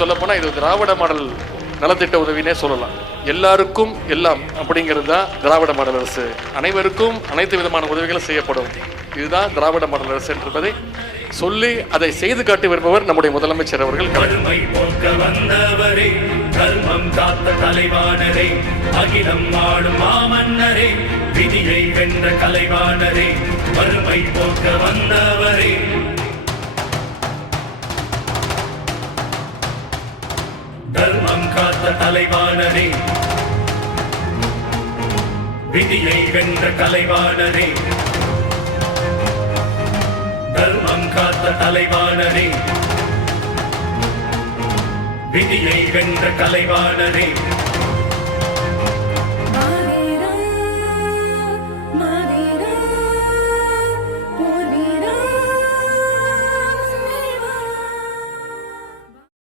சொல்லப்போனால் இது திராவிட மாடல் நலத்திட்ட உதவினே சொல்லலாம். எல்லாருக்கும் எல்லாம் அப்படிங்கிறது தான் திராவிட மாடல் அரசு. அனைவருக்கும் அனைத்து விதமான உதவிகளும் செய்யப்படும். இதுதான் திராவிட மாடல் அரசு என்பதை சொல்லி அதை செய்து காட்டி வருபவர் நம்முடைய முதலமைச்சர் அவர்கள். கருமை போக்க வந்தவரே, தர்மம் காத்த தலைவானரே, அகிலம் ஆளும் மாமன்னரே, விதியை வென்ற கலைவாணரே, வறுமை போக்க வந்தவரே. தர்மம் காத்த தலைவானரே, விதியை வென்ற கலைவாணரே, தர்மம் காத்த தலைவானரே, விதியை வென்ற கலைவாணரே.